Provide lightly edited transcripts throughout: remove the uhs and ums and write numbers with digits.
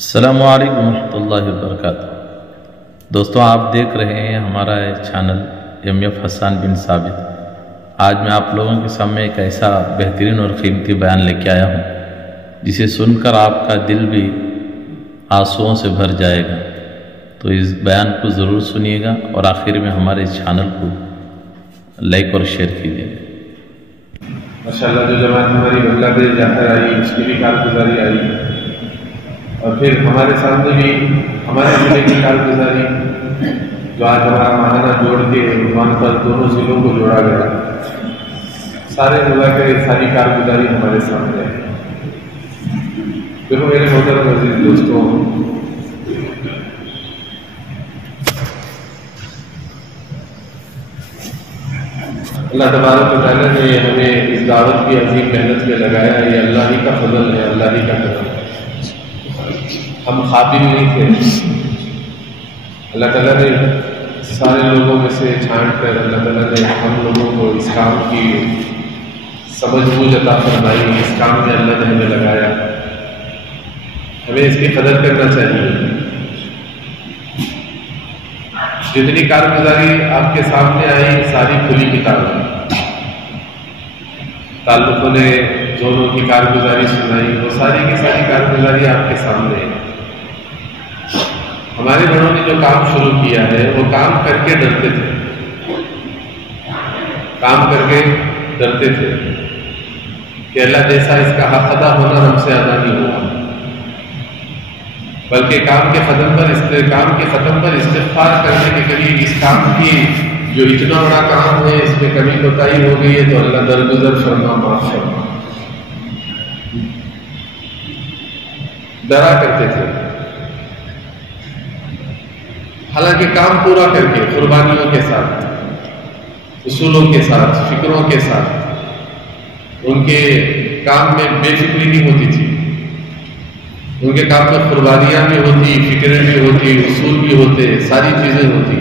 السلام علیکم ورحمۃ اللہ وبرکاتہ۔ دوستوں، آپ دیکھ رہے ہیں ہمارا چینل MF حسان بن ثابت۔ آج میں آپ لوگوں کے سامنے ایک ایسا بہترین اور قیمتی بیان لے کے آیا ہوں جسے سن کر آپ کا دل بھی آنسوؤں سے بھر جائے گا۔ تو اس بیان کو ضرور سنیے گا اور آخر میں ہمارے چینل کو لائک اور شیئر کیجیے گا۔ ماشاءاللہ، جو جماعت ہماری بنگلہ دیش جا کر آئی اس کی بھی کارگزاری آئی، اور پھر ہمارے سامنے بھی ہمارے ضلع کی کارگزاری جو آج ہمارا ماہانہ جوڑ کے عنوان پر دونوں ضلعوں کو جوڑا گیا، سارے ضلع کے ساری کارگزاری ہمارے سامنے ہے۔ دیکھو میرے محترم عزیز دوستوں، اللہ تبارک و تعالیٰ نے ہمیں اس دعوت کی عظیم محنت میں لگایا، یہ اللہ ہی کا فضل ہے، اللہ ہی کا کرم ہے۔ ہم قابل نہیں تھے، اللہ تعالیٰ نے سارے لوگوں میں سے چھانٹ کر اللہ تعالیٰ نے ہم لوگوں کو اس کام کی سمجھ بوجھ عطا فرمائی، اس کام میں اللہ نے ہمیں لگایا، ہمیں اس کی قدر کرنا چاہیے۔ جتنی کارگزاری آپ کے سامنے آئی ساری کھلی کتاب ہے، تعلقوں نے دونوں کی کارگزاری سنائی، وہ ساری کی ساری کارگزاری آپ کے سامنے ہے۔ ہمارے بڑوں نے جو کام شروع کیا ہے وہ کام کر کے ڈرتے تھے، کام کر کے ڈرتے تھے کہ اللہ جیسا اس کا حق ادا ہونا ہم سے ادا نہیں ہوا، بلکہ کام کے ختم پر استغفار کرنے کے قریب اس کام کی جو اتنا بڑا کام ہے اس میں کمی کوتاہی ہو گئی ہے تو اللہ درگزر فرما، معاف فرما، ڈرا کرتے تھے۔ حالانکہ کام پورا کر کے قربانیوں کے ساتھ، اصولوں کے ساتھ، فکروں کے ساتھ، ان کے کام میں بے فکری بھی ہوتی تھی، ان کے کام میں قربانیاں بھی ہوتی، فکریں بھی ہوتی، اصول بھی ہوتے، ساری چیزیں ہوتی۔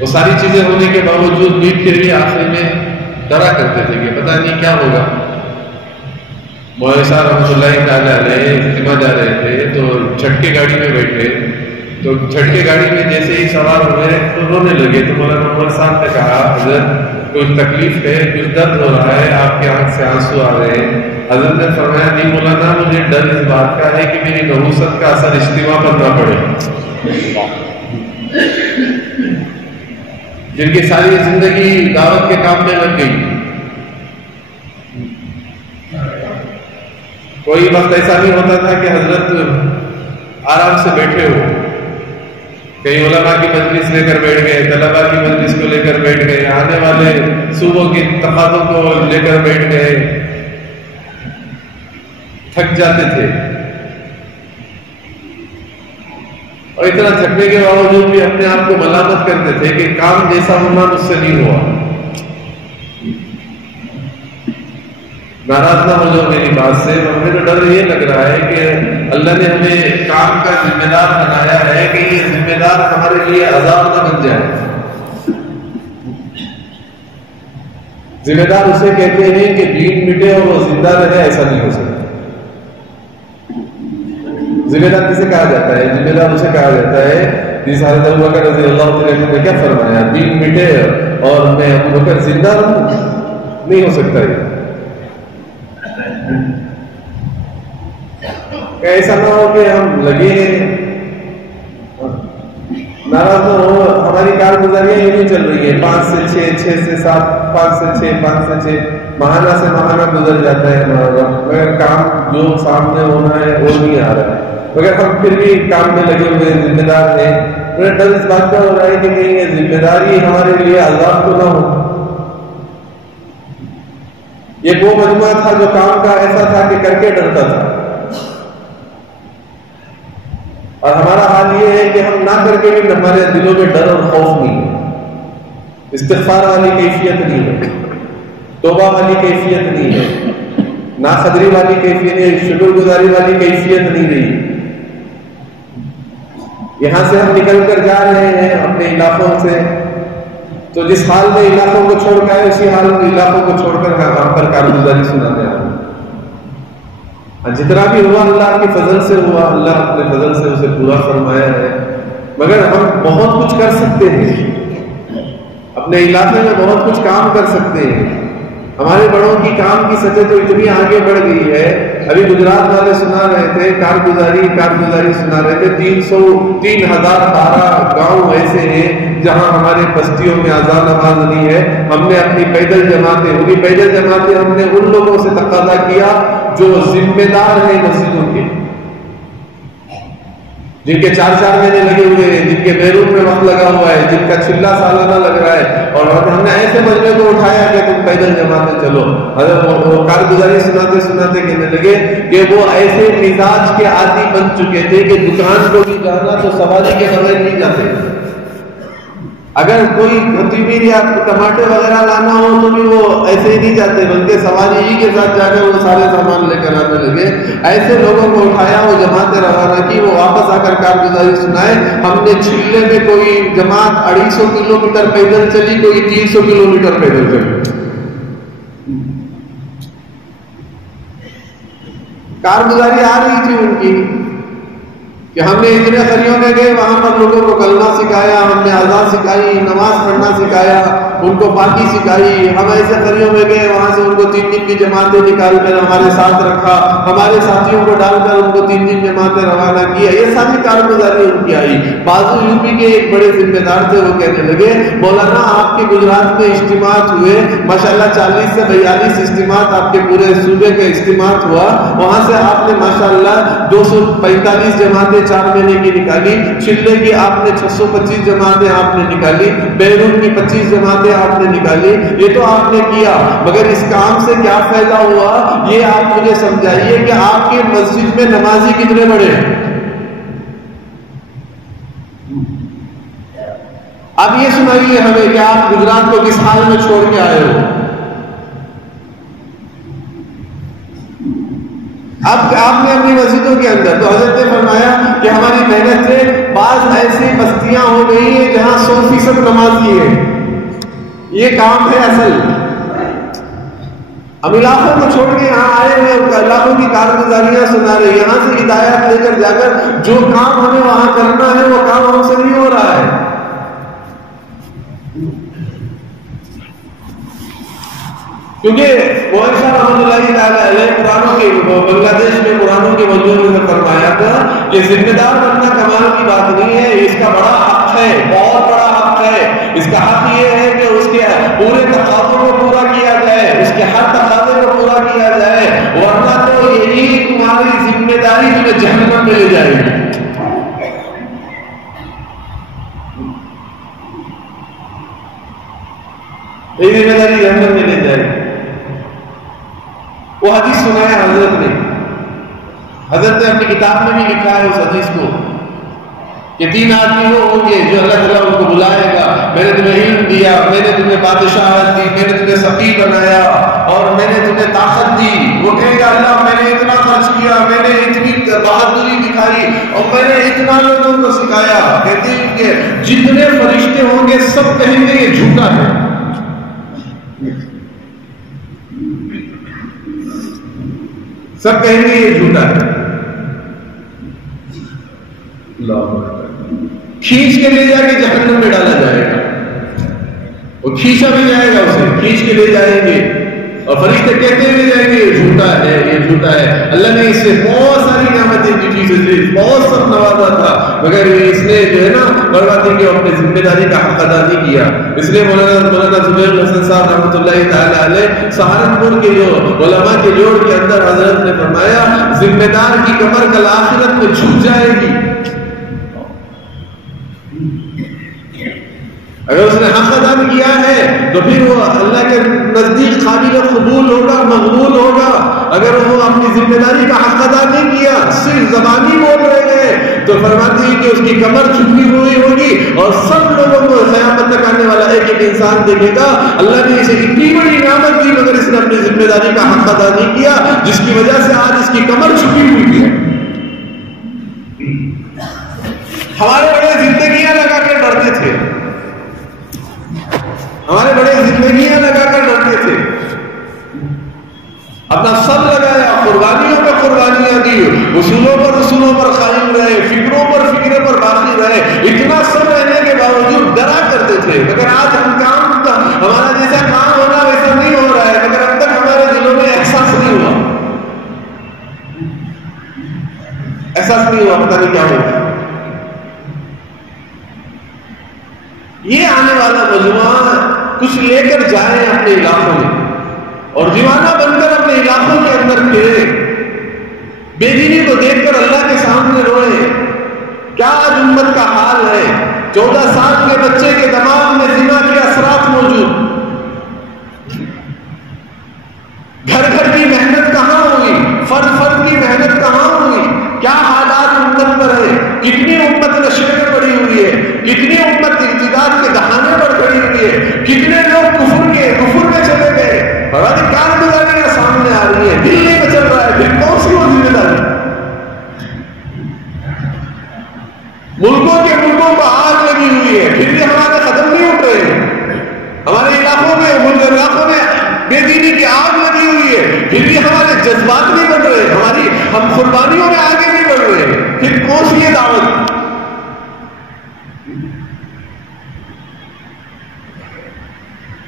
وہ ساری چیزیں ہونے کے باوجود بھی پھر بھی آخر میں ڈرا کرتے تھے کہ پتہ نہیں کیا ہوگا۔ مولوی صاحب رحمۃ اللہ تعالیٰ علیہ اجتماع جا رہے تھے تو جھٹکے گاڑی میں بیٹھے، تو جھٹکے گاڑی میں جیسے ہی سوار ہوئے تو رونے لگے، تو مولانا عمر صاحب نے کہا حضرت کچھ تکلیف ہے، کچھ درد ہو رہا ہے، آپ کی آنکھ سے آنسو آ رہے ہیں؟ حضرت نے فرمایا نہیں مولانا، مجھے ڈر اس بات کا ہے کہ میری نحوست کا اثر اجتماع پر نہ پڑے۔ جن کی ساری زندگی دعوت کے کام میں لگ گئی، کوئی وقت ایسا نہیں ہوتا تھا کہ حضرت آرام سے بیٹھے ہو، کئی علماء کی مجلس لے کر بیٹھ گئے، طلباء کی مجلس کو لے کر بیٹھ گئے، آنے والے صوبوں کے تقاضوں کو لے کر بیٹھ گئے، تھک جاتے تھے، اور اتنا تھکنے کے باوجود بھی اپنے آپ کو ملامت کرتے تھے کہ کام جیسا ہونا مجھ سے نہیں ہوا۔ ناراض نہ ہو جاؤ میری بات سے، ہمیں تو ڈر یہ لگ رہا ہے کہ اللہ نے ہمیں کام کا ذمہ دار بنایا ہے کہ یہ ذمہ دار ہمارے لیے عذاب نہ بن جائے۔ ذمہ دار اسے کہتے ہیں کہ دین مٹے اور وہ زندہ رہے، ایسا نہیں ہو سکتا۔ ذمہ دار کسے کہا جاتا ہے؟ ذمہ دار اسے کہا جاتا ہے جس حضرت ابوبکر رضی اللہ عنہ نے کیا فرمایا، دین مٹے اور میں ابوبکر زندہ رہوں، نہیں ہو سکتا ہے۔ ایسا نہ ہو کہ ہم لگے ہیں، ناراض نہ ہو، ہماری کارگزاریاں یہ نہیں چل رہی ہے، 5 سے 6، 6 سے 7، 5 سے 6، 5 سے 6، ماہانہ سے ماہانہ گزر جاتا ہے ہمارا وقت، مگر کام جو سامنے ہونا ہے وہ نہیں آ رہا ہے، مگر ہم پھر بھی کام میں لگے ہوئے ذمہ دار ہیں۔ مجھے ڈر اس بات کا ہو رہا ہے کہ کہیں یہ ذمہ داری ہمارے لیے عذاب تو نہ ہو۔ یہ وہ مجموعہ تھا جو کام کا ایسا تھا کہ کر کے ڈرتا تھا، اور ہمارا حال یہ ہے کہ ہم نہ کر کے بھی ہمارے دلوں میں ڈر اور خوف نہیں ہے، استغفار والی کیفیت نہیں ہے، توبہ والی کیفیت نہیں ہے، ناقدری والی کیفیت نہیں، شکر گزاری والی کیفیت نہیں رہی۔ یہاں سے ہم نکل کر جا رہے ہیں اپنے علاقوں سے، تو جس حال میں علاقوں کو چھوڑ کر اسی حال میں علاقوں کو چھوڑ کر ہم پر کارگزاری سناتے ہیں۔ جتنا بھی ہوا اللہ کے فضل سے ہوا، اللہ اپنے فضل سے اسے پورا فرمایا ہے، مگر ہم بہت کچھ کر سکتے ہیں، اپنے علاقے میں بہت کچھ کام کر سکتے ہیں۔ ہمارے بڑوں کی کام کی سطح تو اتنی آگے بڑھ گئی ہے، ابھی گجرات والے سنا رہے تھے کارگزاری سنا رہے تھے، 3012 گاؤں ایسے ہیں جہاں ہمارے بستیوں میں اذان نماز نہیں ہے۔ ہم نے اپنی پیدل جماعتیں ہم نے ان لوگوں سے تقاضا کیا جو ذمہ دار ہیں مسجدوں کے، جن کے 4 مہینے لگے ہوئے ہیں، جن کے بیرون میں وقت لگا ہوا ہے، جن کا چلہ سالانہ لگ رہا ہے، اور ہم نے ایسے مجمع کو اٹھایا کہ تم پیدل جماعتیں چلو۔ حضرت کارگزاری سناتے کہنے لگے کہ وہ ایسے مزاج کے عادی بن چکے تھے کہ دکان کو بھی جانا تو سواری کے بغیر نہیں جاتے، اگر کوئی کوتمیر یا ٹماٹر وغیرہ لانا ہو تو بھی وہ ایسے ہی نہیں جاتے، بلکہ سواری ہی کے ساتھ جا کر وہ سارے سامان لے کر آنے لگے۔ ایسے لوگوں کو اٹھایا، وہ جماعتیں روانہ کی، وہ واپس آ کر کارگزاری سنائے، ہم نے چلے میں کوئی جماعت 250 کلومیٹر پیدل چلی، کوئی 300 کلومیٹر پیدل چلی۔ کارگزاری آ رہی تھی ان کی کہ ہم نے اتنے خریوں میں گئے، وہاں پر لوگوں کو کلمہ سکھایا، ہم نے اذان سکھائی، نماز پڑھنا سکھایا، ان کو پاکی سکھائی۔ ہم ایسے خریوں میں گئے، وہاں سے ان کو 3 دن کی جماعتیں نکال کر ہمارے ساتھ رکھا، ہمارے ساتھیوں کو ڈال کر ان کو 3 دن جماعتیں روانہ کیا۔ یہ ساری کارگزاری ان کی آئی۔ بازو یوپی کے ایک بڑے ذمہ دار تھے، وہ کہنے لگے مولانا آپ کے گجرات میں اجتماعات ہوئے، ماشاءاللہ 40 سے 42 اجتماعات آپ کے پورے صوبے کا اجتماعات ہوا، وہاں سے آپ نے ماشاءاللہ 245 جماعتیں 4 مہینے کی نکالی، چلے کی آپ نے 625 جماعتیں آپ نے نکالی، بیرون کی 25 جماعتیں آپ نے نکالی۔ یہ تو آپ نے کیا، مگر اس کام سے کیا فائدہ ہوا یہ آپ مجھے سمجھائیے کہ آپ کی مسجد میں نمازی کتنے بڑے ہیں؟ اب یہ سنائیے ہمیں کہ آپ گجرات کو کس حال میں چھوڑ کے آئے ہو۔ اب آپ نے اپنی مسجدوں کے اندر تو حضرت نے فرمایا کہ ہماری محنت سے بعض ایسی بستیاں ہو گئی ہیں جہاں 100% نمازی ہیں، یہ کام ہے اصل۔ ہم علاقوں کو چھوڑ کے یہاں آئے ہوئے، علاقوں کی کارگزاریاں سنا رہے، یہاں سے ہدایات لے کر جا کر جو کام ہمیں وہاں کرنا ہے وہ کام ہم سے نہیں ہو رہا ہے۔ کیونکہ وہ ایسا رحمۃ اللہ تعالیٰ علیہ قرآنوں کے بنگلہ دیش میں قرآنوں کے موضوع میں فرمایا تھا کہ ذمہ دار بننا کمال کی بات نہیں ہے، اس کا بڑا حق ہے، بہت بڑا حق ہے۔ اس کا حق یہ ہے کہ اس کے پورے تقاضوں کو پورا کیا جائے، اس کے ہر تقاضے کو پورا کیا جائے، ورنہ تو یہی تمہاری ذمہ داری تمہیں جہنم میں لے جائے گی۔ یہ ذمہ داری جہنم میں لے جائے گی۔ وہ حدیث سنایا حضرت نے اپنی کتاب میں بھی لکھا ہے اس حدیث کو کہ 3 آدمی وہ ہوں گے جو اللہ تعالیٰ ان کو بلائے گا، میں نے تمہیں علم دیا، میں نے تمہیں بادشاہت دی، میں نے تمہیں سقی بنایا اور میں نے تمہیں طاقت دی۔ وہ کہے گا اللہ میں نے اتنا خرچ کیا، میں نے اتنی بہادری دکھائی اور میں نے اتنا لوگوں کو سکھایا۔ کہتے ہیں کہ جتنے فرشتے ہوں گے سب کہیں گے یہ جھوٹا ہے، سب کہیں گے یہ جھوٹا ہے۔ کھینچ کے لے جا کے جہنم میں ڈالا جائے گا، وہ کھینچا بھی جائے گا، اسے کھینچ کے لے جائیں گے اور فرشتے کہتے ہوئے جائیں گے یہ جھوٹا ہے، یہ جھوٹا ہے۔ اللہ نے اس سے بہت ساری نعمتیں دی تھی، بہت سب نوازا تھا، مگر اس نے جو ہے نا بربادی کی اپنی ذمہ داری کا حق ادا نہیں کیا۔ اس لیے مولانا زبیر حسن صاحب رحمۃ اللہ تعالی علیہ سہارنپور کے جو علماء کے جوڑ کے اندر حضرت نے فرمایا ذمہ دار کی کمر کل آخرت میں جھک جائے گی، اگر اس نے حق ادا کیا ہے تو پھر وہ اللہ کے نزدیک قابل قبول ہوگا، مقبول ہوگا۔ اگر وہ اپنی ذمہ داری کا حق ادا نہیں کیا، صرف زبانی بول رہے گئے، تو فرماتے ہیں کہ اس کی کمر جھکی ہوئی ہوگی اور سب لوگوں کو قیامت تک آنے والا ایک ایک انسان دیکھے گا اللہ نے اسے اتنی بڑی نعمت دی مگر اس نے اپنی ذمہ داری کا حق ادا نہیں کیا، جس کی وجہ سے آج اس کی کمر جھکی ہوئی ہے۔ ہمارے بڑے زندگیاں لگا کر ڈرتے تھے، ہمارے بڑے زندگیاں لگا کر ڈرتے تھے، اپنا سب لگایا، قربانیوں پہ قربانی اصولوں پر قائم رہے، فکروں پر باقی رہے، اتنا سب رہنے کے باوجود ڈرا کرتے تھے۔ مگر آج ہمارا جیسا کام ہونا ویسا نہیں ہو رہا ہے، مگر اب تک ہمارے دلوں میں احساس نہیں ہوا، پتہ نہیں کیا ہوگا۔ یہ آنے والا مجموعہ کچھ لے کر جائیں اپنے علاقوں میں اور دیوانہ بن کر اپنے علاقوں کے اندر پھرے، بے دینی کو دیکھ کر اللہ کے سامنے روئے۔ کیا آج امت کا حال ہے؟ 14 سال کے بچے کے دماغ میں زنا کے اثرات موجود، گھر کی محنت کہاں ہوئی، فرد کی محنت کہاں ہوئی؟ کیا حالات امت پر ہے؟ کتنی امت نشے میں پڑی ہوئی ہے، کتنی امت ارتداد کے دہانے پر پڑی ہوئی ہے، کتنے لوگ کفر میں چلے گئے، بڑا کارگزاریاں سامنے آ رہی ہے، دل نہیں چل رہا ہے، پھر کون سی وہ ذمہ داری؟ ملکوں کو آگ لگی ہوئی ہے، پھر بھی ہمارے قدم نہیں اٹھ رہے ہیں، ہمارے علاقوں میں بے دینی کی آگ لگی ہوئی ہے، پھر بھی ہمارے جذبات نہیں بڑھ رہے، ہم قربانیوں میں آگے نہیں بڑھ رہے، پھر کون سی یہ دعوت؟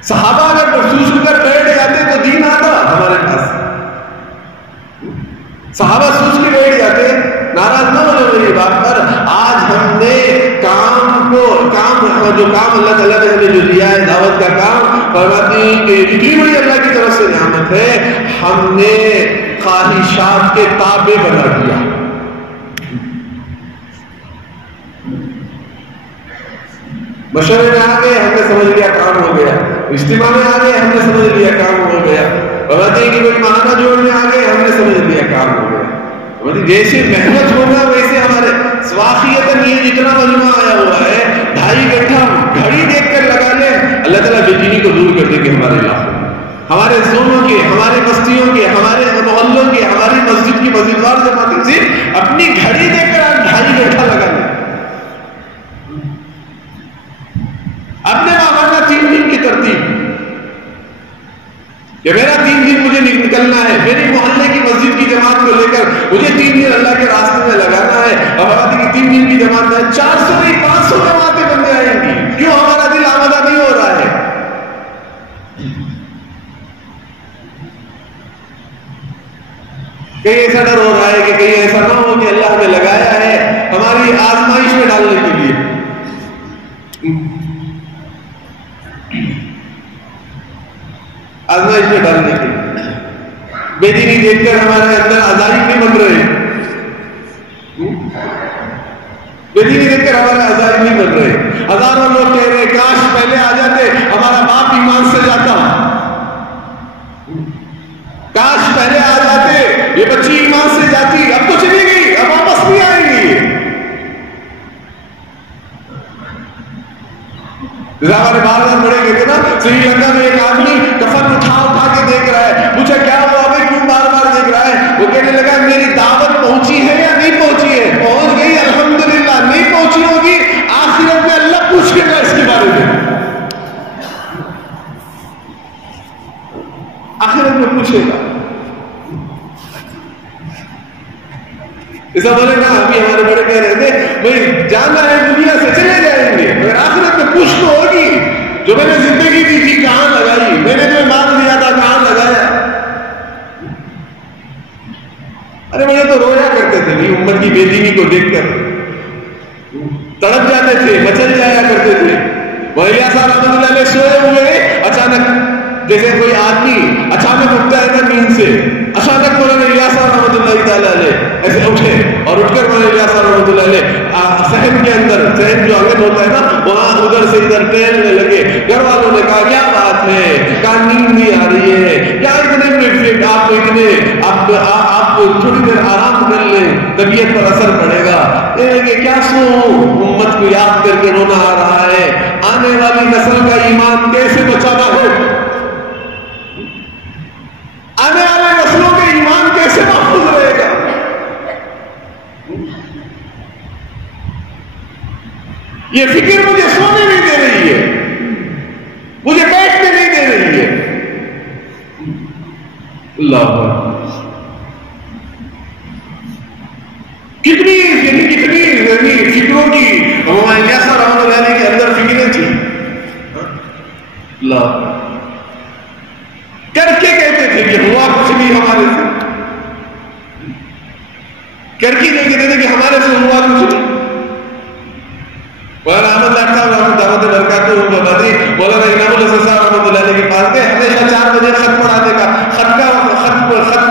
صحابہ اگر محسوس کر بیٹھ جاتے تو دین آتا ہمارے پاس، صحابہ سوچ کے بیٹھ جاتے، ناراض نہ ہو جائے یہ بات پر۔ آج ہم نے جو کام اللہ تعالیٰ نے ہمیں جو دیا ہے، دعوت کا کام، فرماتے ہیں کہ اتنی بڑی اللہ کی طرف سے نعمت ہے، ہم نے خواہشات کے تابع بنا دیا۔ مشورے میں آ گئے، ہم نے سمجھ لیا کام ہو گیا، اجتماع میں آ گئے، ہم نے سمجھ لیا کام ہو گیا، فرماتے ہیں کہ کوئی ماہانہ جوڑنے آ گئے، ہم نے سمجھ لیا کام ہو گیا۔ جیسے محنت ہوگا ویسے ہمارے واقعیتاً یہ جتنا مجموعہ آیا ہوا ہے، 2.5 گھنٹہ گھڑی دیکھ کر لگا لیں، اللہ تعالیٰ بے دینی کو دور کر دے گے ہمارے علاقوں میں، ہمارے زونوں کے، ہمارے بستیوں کے، ہمارے محلوں کے، ہماری مسجد کی مسجدوار جماعتیں صرف اپنی گھڑی دیکھ کر آپ 2.5 گھنٹہ لگا لیں، اپنے ماہانہ 3 دن کی ترتیب کہ میرا 3 دن مجھے نکلنا ہے، میری محلے کی مسجد کی جماعت کو لے کر مجھے 3 دن اللہ کے راستے میں لگانا ہے، اور ہماری کی 3 دن کی جماعت ہے، 400 نہیں 500 جماعتیں بن جائیں گی۔ کیوں ہمارا دل آمادہ نہیں ہو رہا ہے؟ کہیں ایسا ڈر ہو رہا ہے کہ کہیں ایسا نہ ہو کہ اللہ ہمیں لگایا ہے ہماری آزمائش میں ڈالنے کے لیے، آزمائش میں ڈالنے کے لیے۔ بے دینی دیکھ کر ہمارے اندر عزائم نہیں بن رہے، بے دینی دیکھ کر ہمارے عزائم نہیں بن رہے۔ ہزاروں لوگ کہہ رہے کاش پہلے آ جاتے، ہمارا باپ ایمان سے جاتا، کاش پہلے آ جاتے، یہ بچی ایمان سے جاتی، اب تو چلی گئی، اب واپس نہیں آئے گی۔ ہمارے بار بڑے کہتے نا، سری لنکا میں ایک آدمی کفن اٹھا کے دیکھ رہا ہے، پوچھا کیا ہوا ابھی کیوں بار دیکھ رہا ہے؟ وہ کہنے لگا میری دعوت پہنچی ہے یا نہیں پہنچی ہے؟ پہنچ گئی الحمدللہ، نہیں پہنچی ہوگی آخرت میں اللہ پوچھے گا اس کے بارے میں، آخرت میں پوچھے گا۔ ایسا بولے نا، ابھی ہمارے بڑے کہہ رہے تھے بھائی جانا ہے دنیا سے چلے جائیں گے، مگر آخرت میں کچھ تو ہوگی، جو میں نے زندگی دی تھی کہاں لگائی، میں نے جو مال دیا تھا کہاں لگایا؟ ارے بڑے تو رویا کرتے تھے بھی امت کی بے دینی کو دیکھ کر، تڑپ جاتے تھے، مچل جایا کرتے تھے۔ وہ الیاس رحمۃ اللہ علیہ سوئے ہوئے، اچانک جیسے کوئی آدمی اچانک اٹھتا ہے نا نیند سے، اچانک مولانا الیاس رحمۃ اللہ تعالیٰ علیہ ایسے اٹھے اور اٹھ کر مولانا الیاس رحمۃ اللہ علیہ صحن کے اندر، صحن جو آنگن ہوتا ہے نا، وہاں ادھر سے ادھر ٹہلنے لگے۔ گھر والوں نے کہا کیا بات ہے، کہا نیند نہیں آ رہی ہے، کیا اتنے منٹ آپ کو اتنے آپ تھوڑی دیر آرام کر لیں، طبیعت پر اثر پڑے گا۔ کہ کیا سو امت کو یاد کر کے رونا آ رہا ہے، آنے والی نسل کا ایمان کیسے بچانا ہے، آنے والے نسلوں کے ایمان کیسے محفوظ رہے گا۔ یہ فکر مجھے سونے نہیں دے رہی ہے، مجھے بیٹھنے نہیں دے رہی ہے۔ اللہ فکروں کی کیسا رحمت اللہ علیہ کے اندر فکریں تھی اللہ کر کے کہتے تھے کہ ہوا کچھ نہیں ہمارے سے، کر کے نہیں کہتے تھے کہ ہمارے سے ہوا کچھ نہیں. مولانا احمد لاٹ صاحب رحمۃ دعوت برکاتہ مولانا انعام الحسن صاحب رحمۃ اللہ علیہ کے پاس گئے. ہمیشہ 4 بجے خط پڑھانے کا خط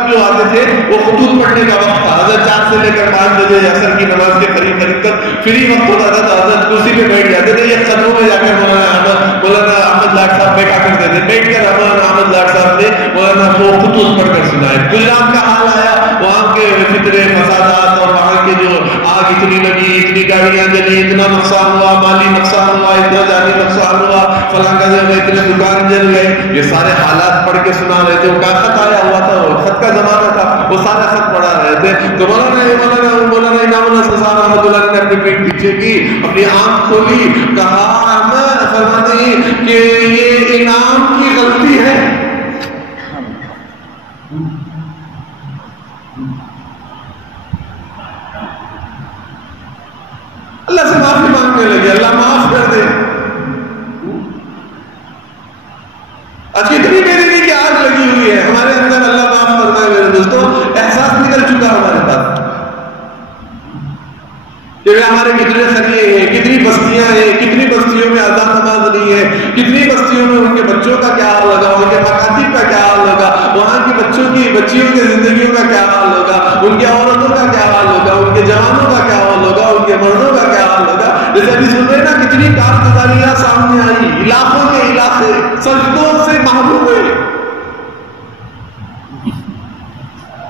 جو آتے تھے وہ خطوط پڑھنے کا وقت تھا. حضرت 4 سے لے کر 5 بجے عصر کی نماز کے قریب تک فری وقت ہوتا تھا تو حضرت کرسی پہ بیٹھ جاتے تھے. یہ خطوں میں جا کر مولانا احمد لاٹ صاحب بیٹھا کرتے تھے. بیٹھ کر مولانا احمد لاٹ صاحب نے مولانا کو خطوط پڑھ کر سنائے. گجرات کا حال آیا، وہاں کے فتنے فسادات اور وہاں کے جو آگ اتنی لگی، اتنی گاڑیاں جلی، اتنا نقصان ہوا، مالی نقصان ہوا، اتنا جانی نقصان ہوا، فلاں کا اتنے دکان جل گئے. یہ سارے حالات پڑھ کے سنا رہے تھے. وہ کا خط آیا ہوا تھا، خط کا زمانہ تھا، وہ سارا خط پڑھا رہے تھے. تو مولانا انعام الحسن صاحب رحمۃ اللہ نے اپنی پیٹھ پیچھے کی، اپنی آنکھ کھولی، کہا میں فرماتے ہیں کہ یہ انعام کی غلطی ہے. اللہ سے معافی مانگنے لگے، اللہ معاف کر دے. آج کتنی میری بھی کہ آگ لگی ہوئی ہے ہمارے اندر، اللہ معاف فرمائے میرے دوستوں. احساس نکل چکا ہمارے پاس کہ ہمارے کتنے خلیے ہیں، کتنی بستیاں ہیں، کتنی بستیوں میں آزاد نماز نہیں ہے، کتنی بستیوں میں ان کے بچوں کا کیا حال ہوگا، ان کے مکاتب کا کیا حال ہوگا، وہاں کی بچیوں کی زندگیوں کا کیا حال ہوگا، ان کی عورتوں کا کیا حال ہوگا، ان کے جوانوں کا کیا حال ہوگا، ان کے مردوں کا کیا حال ہوگا. جیسے ابھی سن رہے نا کتنی کارگزاریاں سامنے آئی، علاقوں کے علاقے سجدوں سے محروم ہوئے،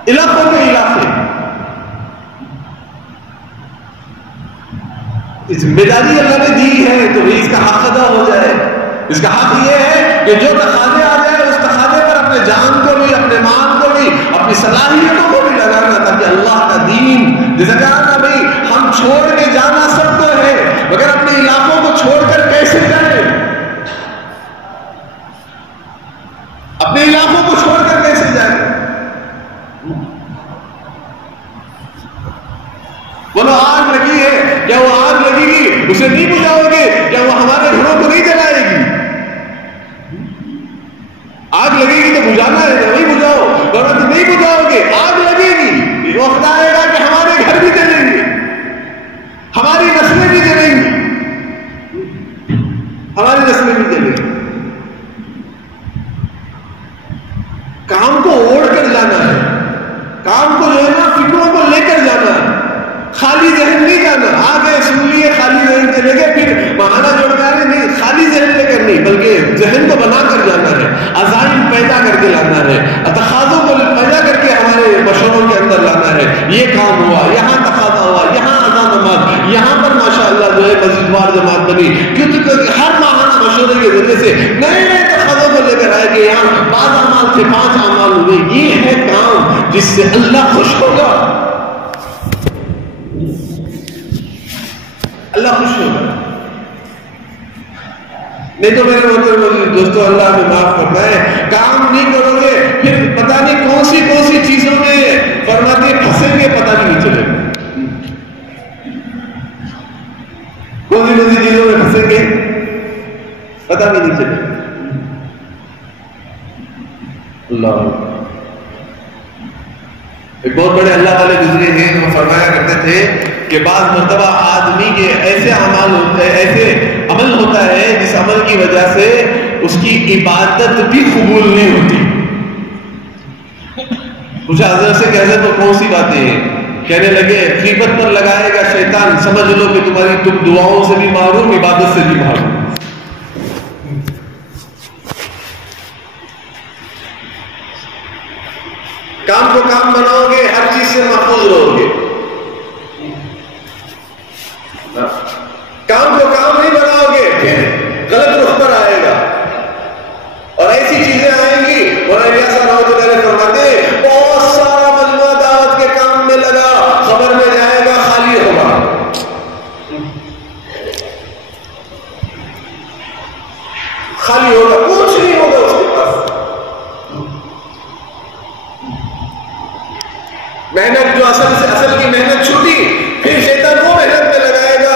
علاقوں کے علاقے. ذمہ داری اللہ نے دی ہے تو اس کا حق ادا ہو جائے. اس کا حق یہ ہے کہ جو تقاضے آ جائے اس تقاضے پر اپنے جان کو بھی، اپنے مال کو بھی، اپنی صلاحیتوں کو بھی لگانا تاکہ اللہ کا دین، جیسا کہا نا بھائی ہم چھوڑ کے جانا سب کو ہے مگر اپنے علاقوں کو چھوڑ کر کیسے جائیں، اپنے علاقوں کو چھوڑ کر کیسے جائیں. بولو آگ لگی ہے، کیا وہ آگ لگے گی اسے نہیں بجھاؤ گے؟ کیا وہ ہمارے گھروں کو نہیں جلائے گی؟ آگ لگے گی تو بجھانا ہے، نہیں بجھاؤ، ورنہ تو نہیں بجھاؤ گے. آگ لگے گی، وقت آئے گا کہ ہمارے گھر بھی جلیں گے، ہماری نسلیں بھی جلیں گی، ہماری نسلیں بھی جلیں گی. کام کو اوڑھ کر جانا ہے، کام کو جو ہے نا فکروں کو لے کر جانا ہے، خالی ذہن نہیں جانا. آگے سن لیے خالی ذہن چلے گئے، پھر بہانہ جوڑ گئے نہیں، خالی ذہن لے کر نہیں بلکہ ذہن کو بنا کر جانا ہے، عزائم پیدا کر کے لانا ہے، تقاضوں کو پیدا کر کے ہمارے مشوروں کے اندر لانا ہے. یہ کام ہوا، یہاں تقاضا ہوا، یہاں اذان نماز، یہاں پر ماشاءاللہ جو ہے مسجد وار جماعت بنی، کیونکہ ہر ماہانہ مشورے کے ذریعے سے نئے نئے تقاضوں کو لے کر آئے کہ یہاں 5 اعمال سے 5 اعمال ہوئے. یہ ہے کام جس سے اللہ خوش ہوگا، اللہ خوش ہوگا. نہیں تو میرے محترم دوستو اللہ ہمیں معاف فرمائے، کام نہیں کرو گے پھر پتہ نہیں کون سی چیزوں میں فرماتے پھنسیں گے، پتہ بھی نہیں چلے گا. کون سی چیزوں میں پھنسیں گے پتہ بھی نہیں چلے گا. اللہ ایک بہت بڑے اللہ والے گزرے ہیں، وہ فرمایا کرتے تھے کہ بعض مرتبہ آدمی کے ایسے عمل ہوتا ہے جس عمل کی وجہ سے اس کی عبادت بھی قبول نہیں ہوتی. پوچھا حضرت سے کہ حضرت تو کون سی باتیں ہیں؟ کہنے لگے غیبت پر لگائے گا شیطان، سمجھ لو کہ تم دعاؤں سے بھی محروم، عبادت سے بھی محروم. کام کو کام بناؤ گے، ہر چیز سے محفوظ رہو گے. کام کو کام نہیں بناؤ گے پھر غلط رخ پر آئے گا اور ایسی چیزیں آئیں گی. مولانا الیاس رحمۃ اللہ علیہ فرماتے ہیں بہت سارا مجموعہ دعوت کے کام میں لگا، خبر میں جائے گا خالی ہوگا. خالی ہوگا، کچھ نہیں ہوگا اس کے پاس. محنت جو اصل کی محنت چھوٹی، پھر شیطان وہ محنت میں لگائے گا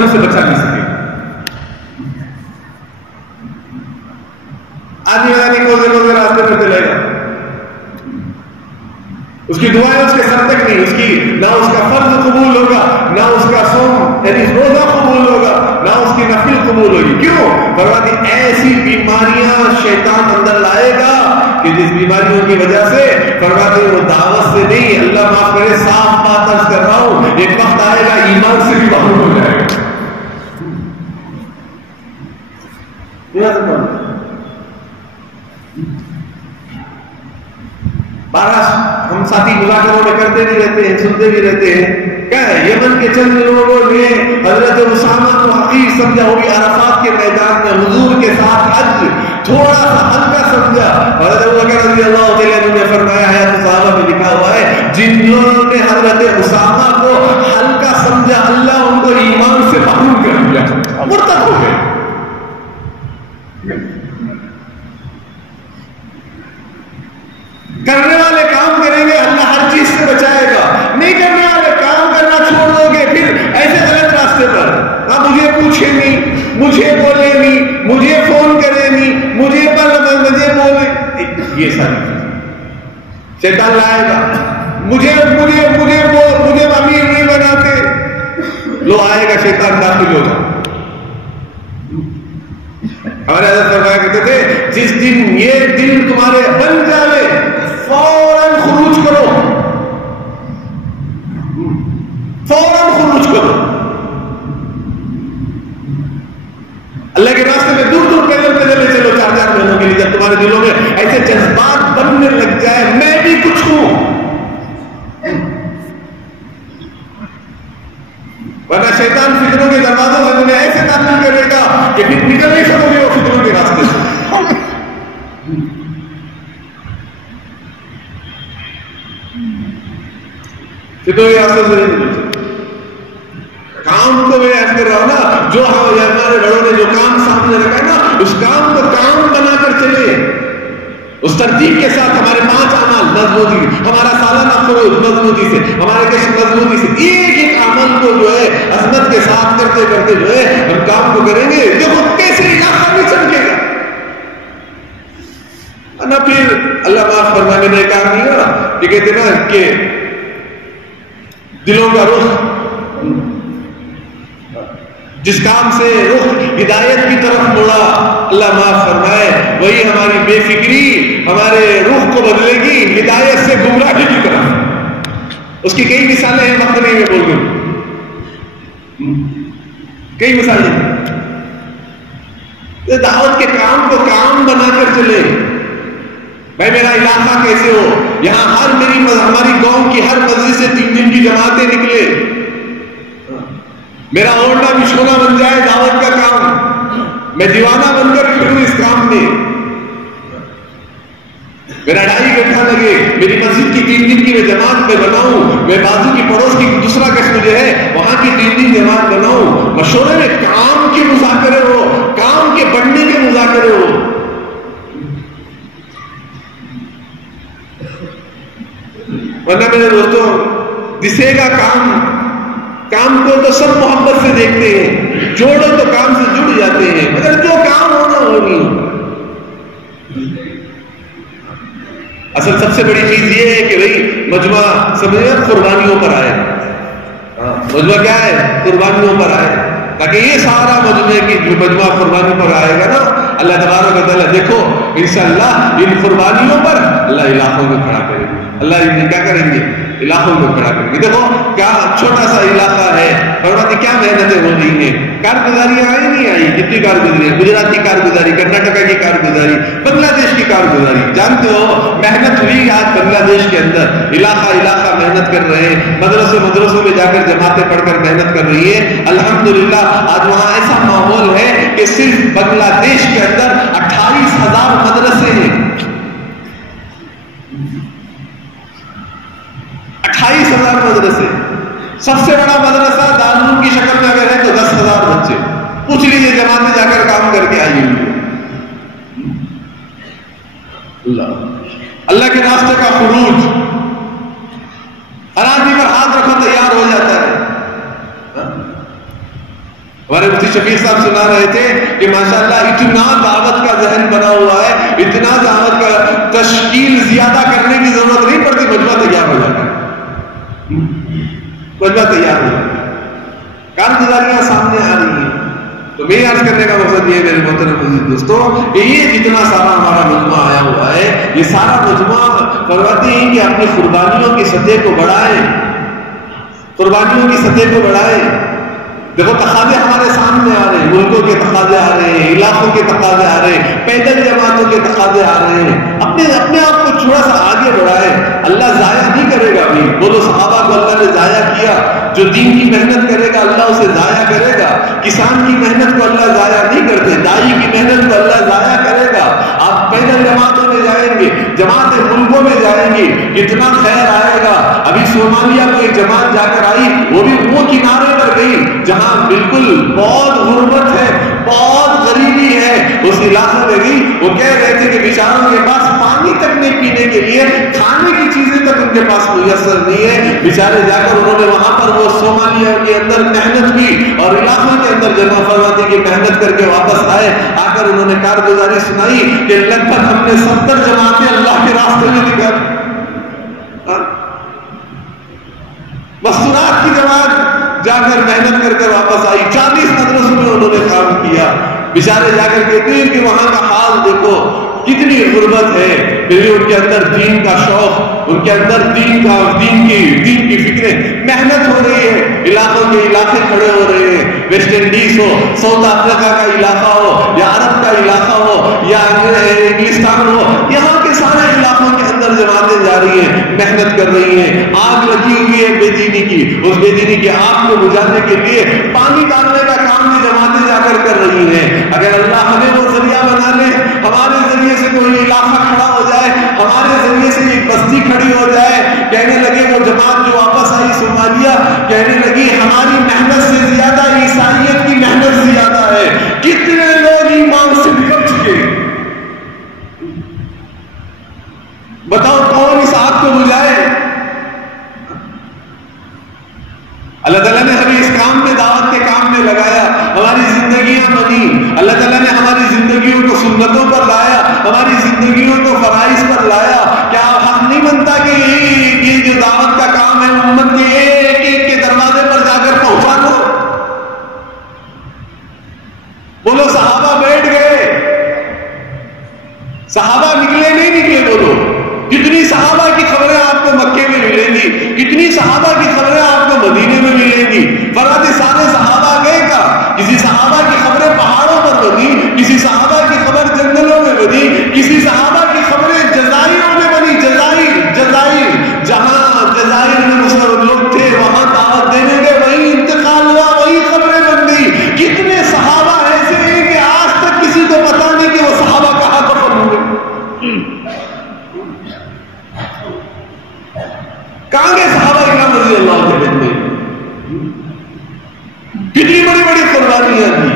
جہنم سے بچا نہیں سکے. آدمی کوزے راستے میں چلے گا, اس کی دعائیں اس کے سر تک نہیں, اس کی نہ اس کا فرض قبول ہوگا, نہ اس کا صوم یعنی روزہ قبول ہوگا, نہ اس کی نفل قبول ہوگی. کیوں؟ فرماتے ایسی بیماریاں شیطان اندر لائے گا کہ جس بیماریوں کی وجہ سے فرماتے وہ دعوت سے نہیں, اللہ معاف کرے صاف بات عرض کر رہا ہوں, ایک وقت آئے گا ایمان سے بھی محروم ہو جائے گا. بارہ ہم ساتھی مذاکروں میں کرتے بھی رہتے ہیں, سنتے بھی رہتے ہیں. کیا ہے, یمن کے چند لوگوں نے حضرت اسامہ کو حقیر سمجھا, وہ بھی عرفات کے میدان میں حضور کے ساتھ حج تھوڑا سا ہلکا سمجھا. حضرت ابوبکر رضی اللہ تعالیٰ عنہ نے فرمایا ہے, صحابہ میں لکھا ہوا ہے, جن لوگوں نے حضرت اسامہ کو ہلکا سمجھا اللہ ان کو ایمان سے محروم کر دیا, مرتد ہو گئے. کرنے والے کام کریں گے اللہ ہر چیز سے بچائے گا, نہیں کرنے والے کام کرنا چھوڑ دو گے پھر ایسے غلط راستے پر. ہاں مجھے پوچھے نہیں, مجھے بولے نہیں, مجھے فون کرے نہیں, مجھے بولے, یہ ساری شیطان لائے گا. مجھے امیر نہیں بناتے, لو آئے گا شیطان داخل ہو جائے. ہمارے حضرت فرمایا کرتے تھے جس دن یہ دل تمہارے بن جائے فوراً خروج کرو, فوراً خروج کرو. اللہ کے راستے میں دور دور پیدل پیدل چلو 4 مہینوں کے لیے. جب تمہارے دلوں میں ایسے جذبات بننے لگ جائے میں بھی کچھ ہوں, ورنہ شیطان فکروں کے دروازوں سے تمہیں ایسے تعلق کرے گا کہ پھر نکل نہیں سکو گے وہ فکروں کے راستے سے. فکروں کے راستے سے نہیں نکل سکتے. کام کو میں ایسے کر رہا ہوں نا, جو ہمارے بڑوں نے جو کام سامنے رکھا ہے نا, اس کام کو کام بنا کر چلے, اس ترتیب کے ساتھ. ہمارے 5 اعمال مضبوطی, ہمارا سالانہ خروج مضبوطی سے, ہمارے کشف مضبوطی سے, ایک ایک عمل کو جو ہے عظمت کے ساتھ کرتے کرتے جو ہے ہم کام کو کریں گے. دیکھو کیسے علاقہ بھی چمکے گا نہ. پھر اللہ معاف فرمائے, میں نے کام نہیں کرا کہ کہتے نا کہ دلوں کا رخ, جس کام سے رخ ہدایت کی طرف مڑا, اللہ معاف فرمائے وہی ہماری بے فکری ہمارے رخ کو بدلے گی ہدایت سے گمراہی کی طرف. اس کی کئی مثالیں ہیں, وقت نہیں میں بول دوں, کئی مثالیں. دعوت کے کام کو کام بنا کر چلے. بھائی میرا علاقہ کیسے ہو, یہاں ہماری قوم کی ہر مسجد سے 3 دن کی جماعتیں نکلے, میرا اوڑھنا بچھونا بن جائے دعوت کا کام, میں دیوانہ بن کر پھروں اس کام میں. میرا 2.5 گھنٹہ لگے, میری مسجد کی 3 دن کی میں جماعت میں بناؤں, میں بازو کی پڑوس کی دوسرا قسم جو ہے وہاں کی 3 دن جماعت بناؤں. مشورے میں کام کے مذاکرے ہو, کام کے بڑھنے کے مذاکرے ہو. ورنہ میرے دوستوں دسے گا کام کو تو سب محبت سے دیکھتے ہیں, جوڑو تو کام سے جڑ جاتے ہیں, مگر جو کام ہونا وہ نہیں ہوتا. اصل سب سے بڑی چیز یہ ہے کہ بھئی مجمع سمجھے قربانیوں پر آئے. مجمع کیا ہے؟ قربانیوں پر آئے, تاکہ یہ سارا مجمع قربانیوں پر آئے گا نا, اللہ تبارک و تعالیٰ دیکھو انشاءاللہ ان قربانیوں پر اللہ علاقوں میں کھڑا کرے گا. اللہ ان کیا کریں گے, علاقوں میں کھڑا کریں گے. دیکھو کیا چھوٹا سا علاقہ ہے, فرماتے کیا محنتیں ہو رہی ہیں, کارگزاریاں آئی نہیں آئی, کتنی کارگزاری, گجرات کی کارگزاری, کرناٹکا کی کارگزاری, بنگلہ دیش کی کارگزاری. جانتے ہو محنت ہوئی آج بنگلہ دیش کے اندر, علاقہ محنت کر رہے ہیں, مدرسوں میں جا کر جماعتیں پڑھ کر محنت کر رہی ہے. الحمدللہ آج وہاں ایسا ماحول ہے کہ صرف بنگلہ دیش کے اندر 28,000 مدرسے ہیں. 28,000 مدرسے. سب سے بڑا مدرسہ دارالعلوم کی شکل میں اگر ہے تو 10,000 بچے. پوچھ لیجیے جماعتیں جا کر کام کر کے آئی ہوئی. اللہ کے راستے کا خروج, ہر آدمی پر ہاتھ رکھو تیار ہو جاتا ہے. ہمارے مفتی شفیع صاحب سنا رہے تھے کہ ماشاءاللہ اتنا دعوت کا ذہن بنا ہوا ہے، اتنا دعوت کا تشکیل زیادہ کرنے کی ضرورت نہیں پڑتی، مجمع تیار ہو جاتا ہے، مجمع تیار ہو جاتا ہے، کارگزاریاں سامنے آ رہی ہیں۔ تو میرے عرض کرنے کا مقصد یہ ہے میرے محترم دوستوں کہ یہ جتنا سارا ہمارا مجمع آیا ہوا ہے، یہ سارا مجمع فرماتے ہیں کہ اپنی قربانیوں کی سطح کو بڑھائیں، قربانیوں کی سطح کو بڑھائیں۔ دیکھو تقاضے ہمارے سامنے آ رہے ہیں، ملکوں کے تقاضے آ رہے ہیں، علاقوں کے تقاضے آ رہے ہیں، پیدل جماعتوں کے تقاضے آ رہے ہیں، اپنے آپ کو تھوڑا سا آگے بڑھائے، اللہ ضائع نہیں کرے گا بھی۔ بولو صحابہ کو اللہ نے ضائع کیا، جو دین کی محنت کرے گا اللہ اسے ضائع کرے گا، کسان کی محنت کو اللہ ضائع نہیں کرتے، دائی کی محنت کو اللہ ضائع کرے گا۔ آپ پیدل جماعتوں میں جائیں گے، جماعت ملکوں میں جائیں گے، کتنا خیر آئے گا۔ ابھی صومالیہ کو ایک جماعت جا کر آئی، وہ بھی وہ کنارے پر گئی جہاں بالکل بہت غربت ہے، بہت غریبی ہے، اس علاقے میں گئی، وہ کہہ رہے تھے کہ بیچاروں کے پاس پانی تک نہیں پینے کے لیے، کھانے کی چیزیں تک ان کے پاس میسر نہیں ہے۔ بیچارے جا کر انہوں نے وہاں پر وہ صومالیہ کے اندر محنت کی اور علاقوں کے اندر جمع فرماتے کی محنت کر کے واپس آئے، آ کر انہوں نے کارگزاری سنائی کہ لگ بھگ ہم نے 70 جماعتیں اللہ کے راستے میں دکھا، مستورات کی جماعت جا کر محنت کر کر واپس آئی، 40 مدرسوں میں انہوں نے کام کیا۔ بیچارے جا کر کہتے ہیں کہ وہاں کا حال دیکھو کتنی غربت ہے، پھر ان کے اندر دین کا شوق، ان کے اندر دین کی فکریں، محنت ہو رہی ہے، علاقوں کے علاقے کھڑے ہو رہے ہیں، ویسٹ انڈیز ہو، ساؤتھ افریقہ کا علاقہ ہو، یا عرب کا علاقہ ہو، یا انگلستان ہو، یہاں کے سارے علاقوں کے اندر جماعتیں جا رہی ہیں، محنت کر رہی ہیں، آگ لگی ہوئی ہے بے دینی کی، اس بے دینی کی آگ کو بجھانے کے لیے پانی ڈالنے کا کام بھی جماعتیں جا کر رہی ہیں۔ اگر اللہ ہمیں وہ ذریعہ بنا لے، ہمارے ذریعے سے کوئی علاقہ کھڑا ہو جائے، ہمارے ذریعے سے ایک بستی کھڑی ہو جائے، کہنے لگے وہ جماعت جو واپس آئی صومالیہ، کہنے لگی ہماری محنت سے زیادہ عیسائیت کی محنت زیادہ ہے، کتنے لوگ ایمان سے نکل چکے، بتاؤ کون اس آگ کو بجھائے؟ اللہ تعالیٰ نے ہمیں اس کام میں، دعوت کے کام میں لگایا، ہماری زندگیاں بنی، اللہ تعالیٰ نے ہماری زندگیوں کو سنتوں پر لایا، ہماری زندگیوں کو فرائض پر لایا۔ کیا حق نہیں بنتا کہ یہ جو دعوت کا کام ہے امت کے ایک ایک کے دروازے پر جا کر پہنچا دو؟ بولو صحابہ بیٹھ گئے، صحابہ نکلے نہیں نکلے؟ بولو کتنی صحابہ کی خبریں آپ کو مکے میں ملیں گی، کتنی صحابہ کی خبریں آپ کو مدینے میں ملیں گی؟ فرماتے سارے صحابہ گئے کا، کسی صحابہ کی خبریں پہاڑوں پر بنی، کسی صحابہ کی خبر جنگلوں میں بنی، کسی صحابہ کی خبریں جزائروں میں بنی، جزائر جہاں جزائر میں مسلم لوگ تھے وہاں دعوت دینے گئے، وہی انتقال ہوا، وہی خبریں بن گئی۔ کتنے صحابہ ایسے ہیں کہ آج تک کسی کو پتا نہیں کہ وہ صحابہ کہاں دفن ہوئے، کہاں گئے صحابہ اکرام رضی اللہ عنہ؟ کتنی بڑی بڑی قربانیاں دی۔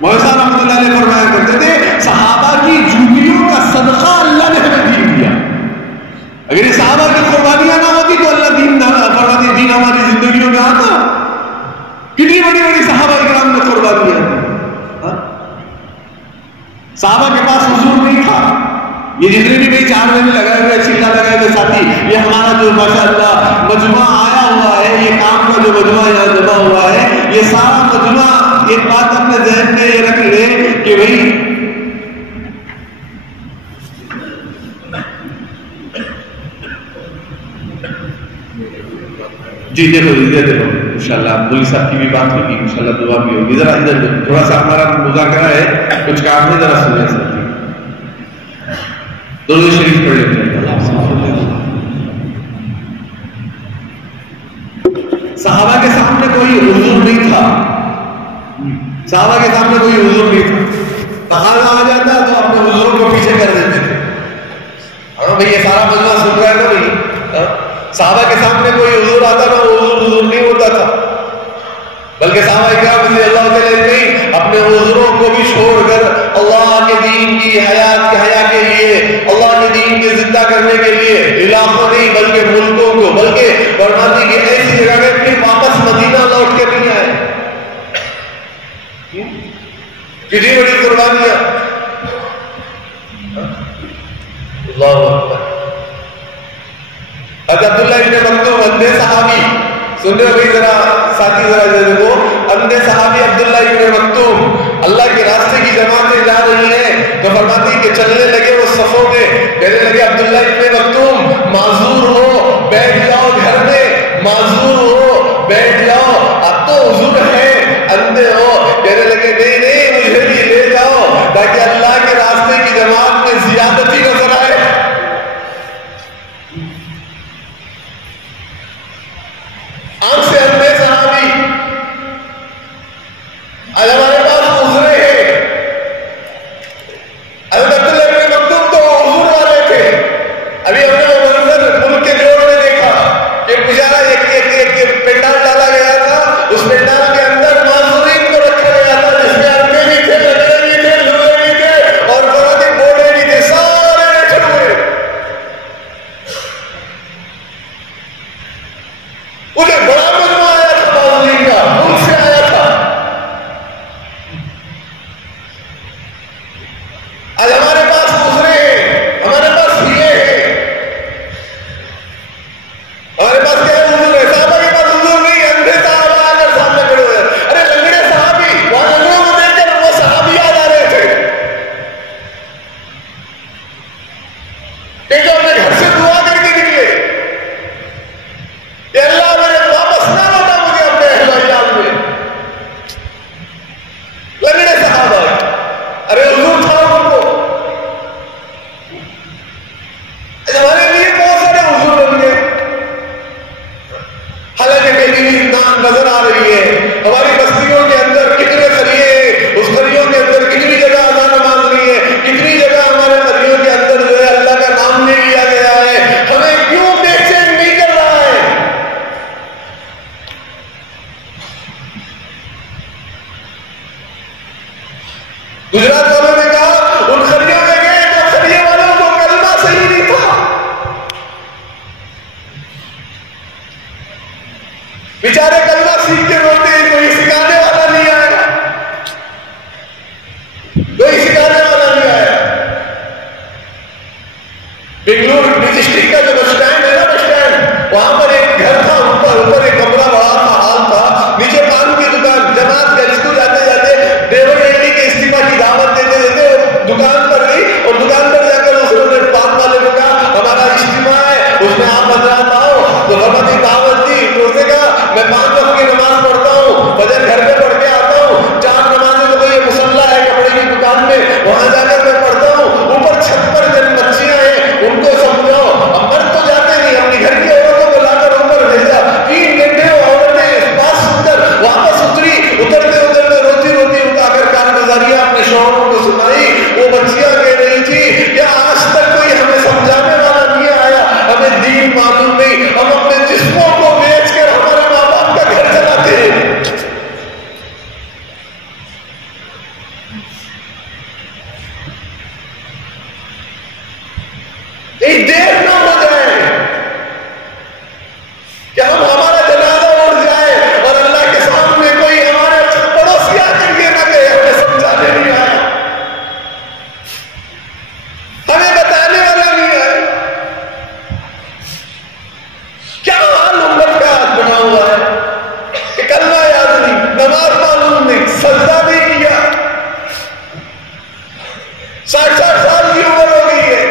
مولانا صاحب رحمۃ اللہ علیہ فرمایا کرتے تھے صحابہ کی جوتیوں کا صدقہ اللہ نے ہمیں دین دیا، اگر یہ صحابہ کی قربانیاں نہ ہوتی تو اللہ دین نہ فرماتے دین ہماری زندگیوں میں آتا۔ کتنی بڑی بڑی صحابہ اکرام نے قربانیاں دی۔ صحابہ کے پاس حضور نہیں تھا، یہ جتنے بھی بھائی 4 مہینے لگائے ہوئے، چلا لگائے ہوئے ساتھی، یہ ہمارا جو ماشاءاللہ مجمع آیا ہوا ہے، یہ کام کا جو مجمع یہاں جمع ہوا ہے، یہ سارا مجمع ایک بات اپنے ذہن میں یہ رکھ لے کہ بھائی جی دیکھو انشاءاللہ مولوی صاحب کی بھی بات ہوگی، انشاءاللہ دعا بھی ہوگی۔ ذرا ادھر تھوڑا سا ہمارا مذاکرہ ہے، کچھ کام ہے، ذرا سنیں ساتھی، درود شریف پڑھ لیتے ہیں۔ صحابہ کے سامنے کوئی حضور نہیں تھا، صحابہ کے سامنے کوئی حضور نہیں تھا، تقاضا آ جاتا تو اپنے حضوروں کو پیچھے کر دیتے تھے۔ ہاں بھائی یہ سارا مجمع سن رہا ہے نا بھائی، صحابہ کے سامنے کوئی حضور آتا نا وہ حضور نہیں ہوتا تھا، بلکہ صحابہ اکرام رضی اللہ تعالیٰ عنہ اپنے حضوروں کو بھی چھوڑ کر اللہ کے دین کی حیا کے لیے، اللہ کے دین کے زندہ کرنے کے لیے علاقوں نہیں بلکہ ملکوں کو، بلکہ فرماتے کہ ایسی جگہ پہ واپس مدینہ لوٹ کے نہیں آئے، کتنی بڑی قربانیاں. اللہ اکبر. حضرت عبداللہ ابن مکتوم اندھے صحابی, سن رہے ہو بھائی ذرا ساتھی ذرا دیکھو, اندھے صحابی عبداللہ ابن مکتوم اللہ کے راستے کی جماعتیں جا رہی ہیں تو فرماتی کہ چلنے لگے وہ صفوں میں, کہنے لگے عبداللہ ابن مکتوم معذور ہو بیٹھ جاؤ گھر میں, معذور ہو بیٹھ جاؤ, اب تو عذر ہے, اندھے ہو. کہنے لگے نہیں نہیں مجھے بھی لے جاؤ تاکہ اللہ کے راستے کی جماعت میں زیادتی نظر آئے. آنکھ سے اندھے صحابی, آج ہمارے پاس عذرے ہیں. حضرت عبداللہ ابن مکتوم تو عذر والے تھے. ابھی ہم نے وہ منظر ملک کے جوڑ میں دیکھا کہ بیچارہ ایک پنڈال ڈالا گیا تھا, اس پنڈال کے اندر معذورین کو رکھا گیا تھا جس میں اندھے بھی تھے, لنگڑے بھی تھے, لوہے بھی تھے اور بہت ہی بوڑھے بھی تھے, سارے بیٹھے ہوئے. انہیں بڑا مجمع آیا تھا معذورین کا, ملک سے آیا تھا. آج ہمارے پاس عذرے ہیں, ہمارے پاس ہیلے ہیں, ہمارے پاس کیا عذر ہے. صحابہ کے پاس عذر نہیں, اندھے صحابہ آ کر سامنے کھڑے ہوئے. ارے لنگڑے صحابی وہاں لنگڑوں کو دیکھ کر وہ صحابی یاد آ رہے تھے کہ جو اپنے گھر سے دعا کر کے نکلے کہ اللہ میرے واپس نہ لوٹا مجھے اپنے اہل عیال میں. لنگڑے صحابہ, ارے عذر تھا ان کو. ہمارے لیے بہت سارے عذر بن گئے, حالانکہ میری نظر آ رہی ہے ہماری بستیوں کے اندر کتنے خریے ہیں, اس خریوں کے اندر کتنی جگہ اذان نماز رہی ہے, کتنی جگہ ہمارے خریوں کے اندر جو ہے اللہ کا نام لے لیا گیا ہے. ہمیں کیوں بے چین نہیں کر رہا ہے؟ گجرات والوں نے کہا ان خریوں میں گئے تو خریے والوں کو کلمہ صحیح نہیں تھا. بیچارے کلمہ سیکھ کے روتے ہیں, کوئی سکھانے والا نہیں آیا, کوئی سکھانے والا نہیں آیا. بنگلور ڈسٹرکٹ کا جو بس اسٹینڈ ہے نا, بس اسٹینڈ, وہاں پر ایک گھر تھا, اوپر ایک کمرہ بڑا تھا, ہال تھا, نیچے پان کی دکان. جماعت کا اسکول جاتے جاتے دیور ریڈی کے استعفا کی دعوت دیتے دیتے دکان پر گئی, اور دکان پر جا کر اس نے پان والے کو کہا ہمارا اجتماع ہے, اس نے آپ حضرات آؤ. تو ربت کی دعوت دی, تو اس نے کہا میں 5 وقت کی نماز پڑھتا ہوں, فجر گھر پہ پڑھ کے آتا ہوں, 4 نمازیں تو کوئی مصلی ہے کپڑے کی دکان میں, وہاں جا کر میں پڑھتا ہوں. اوپر چھت پر جن بچیاں ہیں ان کو سمجھاؤ. اب مرد تو جاتے نہیں, اپنی گھر کی عورتوں کو لا کر اوپر بھیجا. 3 گھنٹے عورتیں پاس اتر واپس اتری, اترتے اترتے روتی روتی اٹھا کر کارگزاریاں اپنے شوہروں کو سنائی. وہ بچیاں کہہ رہی تھی کیا آج تک کوئی ہمیں سمجھانے والا نہیں آیا, ہمیں دین معلوم نہیں, ہم اپنے جسموں کو بیچ کر ہمارے ماں باپ کا گھر چلاتے ہیں. ایک دیر نہ ہو جائے کہ ہم ہمارا جنازہ اڑ جائے اور اللہ کے سامنے کوئی ہمارے پڑوسی آ کر یہ نہ کہے ہمیں سمجھانے نہیں آیا, ہمیں بتانے والا نہیں ہے. کیا حال امت کا آج بنا ہوا ہے کہ کلمہ یاد نہیں, نماز معلوم نہیں, سجدہ نہیں کیا, 60 سال کی عمر ہو گئی ہے,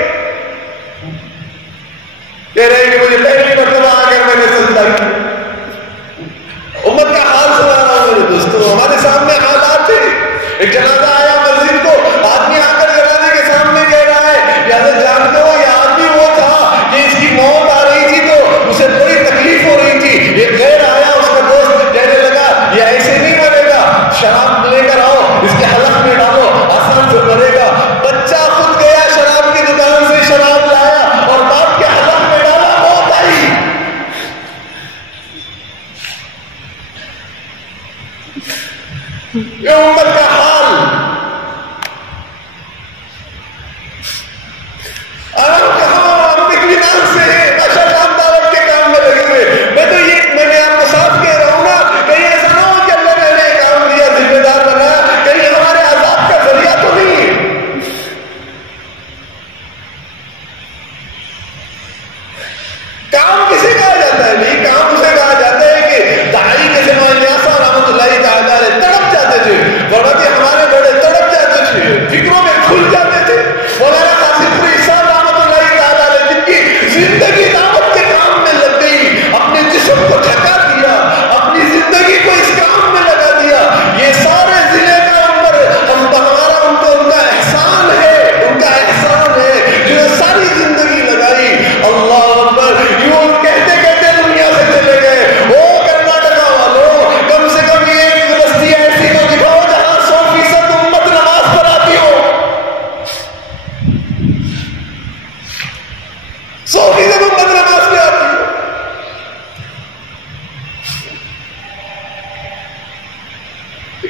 100% امت نماز میں آتی ہے.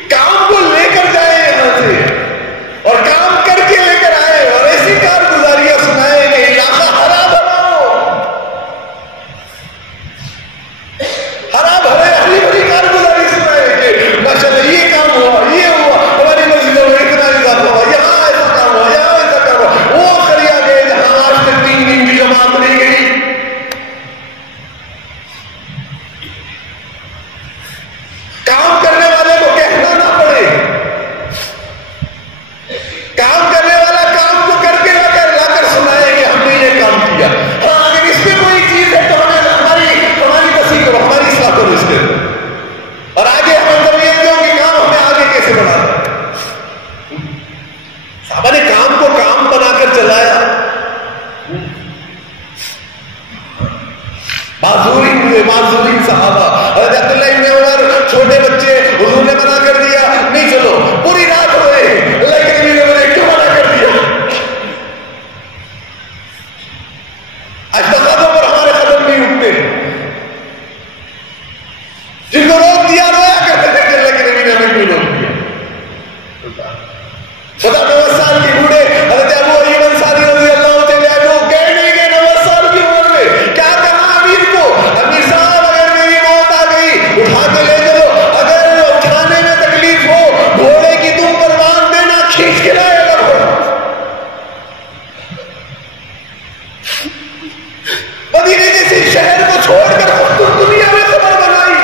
کام کو لے کر جائے یہاں سے اور کام کر کے لے کر آئے اور ایسی کارگزاریاں سنائے کہ علاقہ ہرا بھرا ہو. ہرا بھرے ہری بھری کارگزاری سنائے کہ ماشاءاللہ یہ کام ہوا، یہ ہوا، ہماری مسجدوں میں اتنا اضافہ ہوا، یہاں ایسا کام ہوا، یہاں ایسا کام ہوا. وہ کریا گئے جہاں آج تک 3 دن کی جماعت نہیں گئی. کام کرنے والے کو کہنا نہ پڑے، کام کرنے والا کام کو کر کے لا کر سنائے کہ ہم نے یہ کام کیا. ہاں اگر اس میں کوئی چیز ہے تو ہماری تصحیح کرو، ہماری اصلاح کرو اس کے اندر، اور آگے ہم تربیت دو کہ کام ہمیں آگے کیسے بڑھانا ہے. صحابہ نے کام کو کام بنا کر چلایا. معذورین صحابہ، حضرت عبداللہ ابن عمر چھوٹے بچے، حضور نے منع کر دیا نہیں چلو، پوری رات ہوئے اللہ کے نبی نے کیوں منع کر دیا؟ اشتغالوں پر ہمارے قدم نہیں اٹھتے. جن کو روک دیا رویا کرتے تھے کہ اللہ کے نبی نے ہمیں کیوں روک دیا. 90 سال کے بوڑھے حضرت ابو ایوب انصاری رضی اللہ تعالیٰ عنہ گئے نہیں گئے 90 سال کی عمر میں، کیا کہا امیر کو، امیر صاحب اگر میری موت آ گئی اٹھا کے لے چلو، اگر اٹھانے میں تکلیف ہو گھوڑے کی تم پر باندھ دینا، کھینچ کے لائے گا گھوڑا. مدینے جیسے شہر کو چھوڑ کر خود دنیا میں خبر بنائی.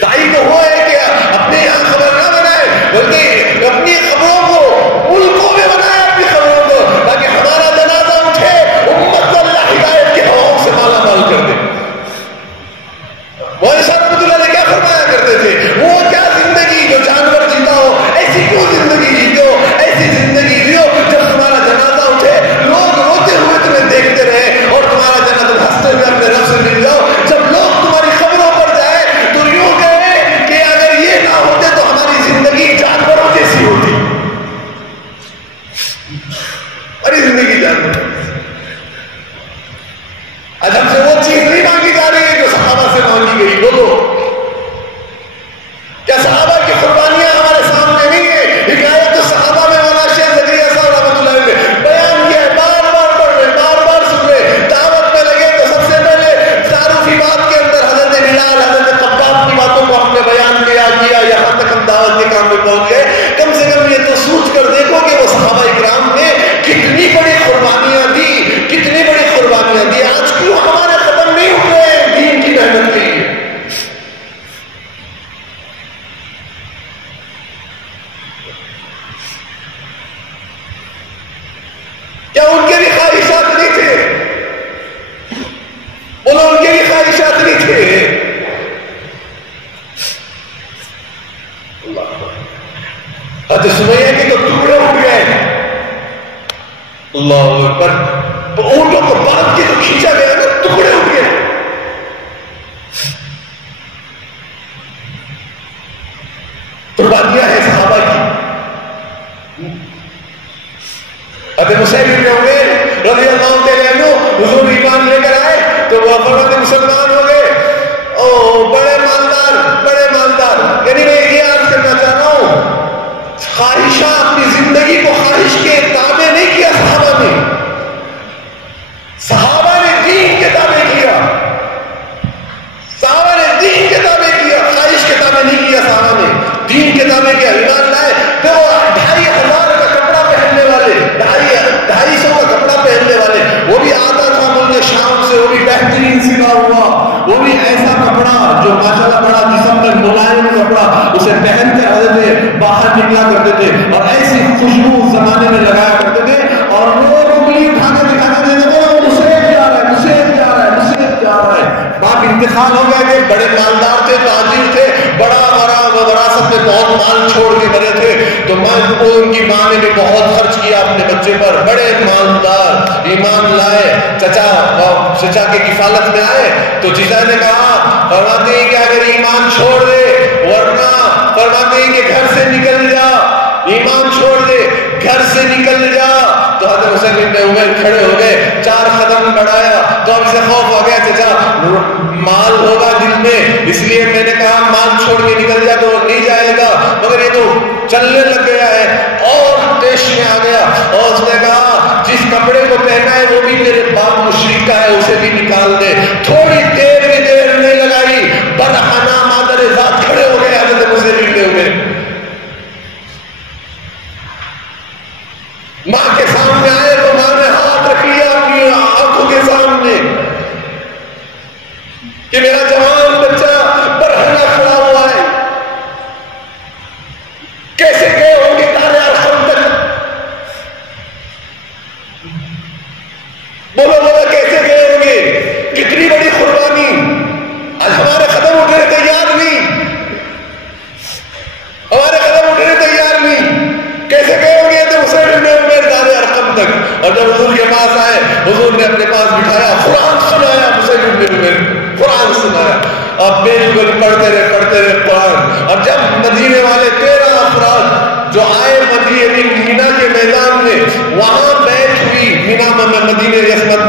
دائی کو ہوا ہے کہ اپنے یہاں خبر نہ بنائے بلکہ اپنی خبروں کو ملکوں میں بنائے، اپنی خبروں کو، تاکہ ہمارا جنازہ اٹھے امت کو اللہ ہدایت کے ہواؤں سے مالا مال کر دے. مولانا صاحب رحمۃ اللہ علیہ کیا فرمایا کرتے تھے، وہ کیا زندگی جو جانور جیتا ہو، ایسی کیوں زندگی جیتے ہو، ایسی زندگی جیو جب تمہارا جنازہ اٹھے لوگ روتے ہوئے تمہیں دیکھتے رہے اور تمہارا جنازہ ہنستے ہوئے اپنے رب سے مل جاؤ. جب لوگ تمہاری خبروں پر جائے تو یوں کہے کہ اگر یہ نہ ہوتے تو ہماری زندگی جانوروں جیسی ہوتی. ہماری زندگی جانور. آج ہم سے وہ چیز نہیں مانگی جا رہی ہے جو صحابہ سے مانگی گئی. بولو کیا صحابہ کی قربانیاں ہمارے سامنے نہیں ہے؟ حکایت صحابہ میں مولانا شیخ زکریا صاحب رحمۃ اللہ علیہ نے بیان کیا ہے، بار بار پڑھ رہے، بار بار سن رہے. دعوت میں لگے تو سب سے پہلے تعارفی بات کے اندر حضرت بلال، حضرت خباب کی باتوں کو ہم نے بیان کیا، یہاں تک ہم دعوت کے کام میں پہنچ گئے. کم سے کم یہ تو سوچ کر دیکھو کہ وہ صحابہ اکرام نے کتنی بڑی قربانیاں دی، کتنی بڑی قربانیاں دی. آج کیوں ہمارے قدم نہیں اٹھ رہے ہیں دین کی محنت کے لیے؟ کیا ان کے بھی خواہشات نہیں تھے؟ ان کے بھی خواہشات نہیں تھے؟ حضرت سمیہ کے تو ٹکڑے اٹھ گئے. اللہ اکبر. اونٹوں کو باندھ کے جو کھینچا گیا نا، ٹکڑے اٹھ گئے. قربانیاں ہیں صحابہ کی. حضرت مصعب بن عمیر رضی اللہ تعالیٰ عنہ حضور ایمان لے کر آئے تو وہ فرماتے مسلمان ہو گئے. او بڑے مالدار. یعنی میں یہ عرض کرنا چاہ رہا ہوں، خواہشات اپنی زندگی کو خواہش کے تابع نہیں کیا صحابہ نے. صحابہ نے دین کے تابع کیا، صحابہ نے دین کے تابع کیا، خواہش کے تابع نہیں کیا. صحابہ نے دین کے تابع کیا. ایمان لائے تو 2500 کا کپڑا پہننے والے، 250 کا کپڑا پہننے والے، وہ بھی آتا تھا ملک شام سے، وہ بھی بہترین سلا ہوا، وہ بھی ایسا کپڑا جو ماشاءاللہ بڑا جسم میں ملائم کپڑا، اسے پہن کر حضرت باہر نکلا کرتے تھے اور ایسی خوشبو زمانے میں لگایا کرتے تھے. اور لوگ انگلی اٹھا کے دکھاتے تھے باپ انتقال ہو گئے تھے، بڑے مالدار تھے، تاجر تھے، بڑا وراثت میں بہت مال چھوڑ کے مرے تھے. تو ان کی ماں نے بھی بہت خرچ کیا اپنے بچے پر. بڑے مالدار ایمان لائے، چچا کے کفالت میں آئے تو چچا نے کہا، فرماتے ہیں کہ اگر ایمان چھوڑ دے ورنہ فرماتے ہیں کہ گھر سے نکل جا. ایمان چھوڑ دے، گھر سے نکل جا. تو حضرت حسین ابن عمیر کھڑے ہو گئے، 4 قدم بڑھایا تو اب اسے خوف ہو گیا چچا مال ہوگا دل میں، اس لیے میں نے کہا مال چھوڑ کے نکل جا تو وہ نہیں جائے گا، مگر یہ تو چلنے لگ گیا ہے. اور دیش میں آ گیا اور اس نے کہا جس کپڑے کو پہنا ہے وہ بھی میرے باپ مشرک کا ہے، اسے بھی نکال دے. تھوڑی دیر بھی دیر نہیں لگائی، برہنہ مادر ذات کھڑے ہو گئے حضرت حسین ابن عمیر. ماں کے سامنے آئے تو ماں نے ہاتھ رکھ لیا اپنی آنکھوں کے سامنے کہ میرا جوان بچہ برہنہ کھڑا ہوا ہے. کیسے گئے ہوں گے تارے ارقم تک؟ بولو بولو کیسے گئے ہوں گے؟ کتنی بڑی قربانی. آج ہمارے قدم اٹھنے تیار نہیں، ہمارے قدم اٹھنے تیار نہیں. کیسے گئے ہوں گے تو حسین ابن عمیر دار ارقم تک؟ اور جب حضور کے پاس آئے حضور نے اپنے پاس بٹھایا، قرآن سنایا. حسین ابن عمیر قرآن سنایا. اب بالکل پڑھتے رہے قرآن. اور جب مدینے والے 13 افراد جو آئے مینا کے میدان میں، وہاں بیٹھ ہوئی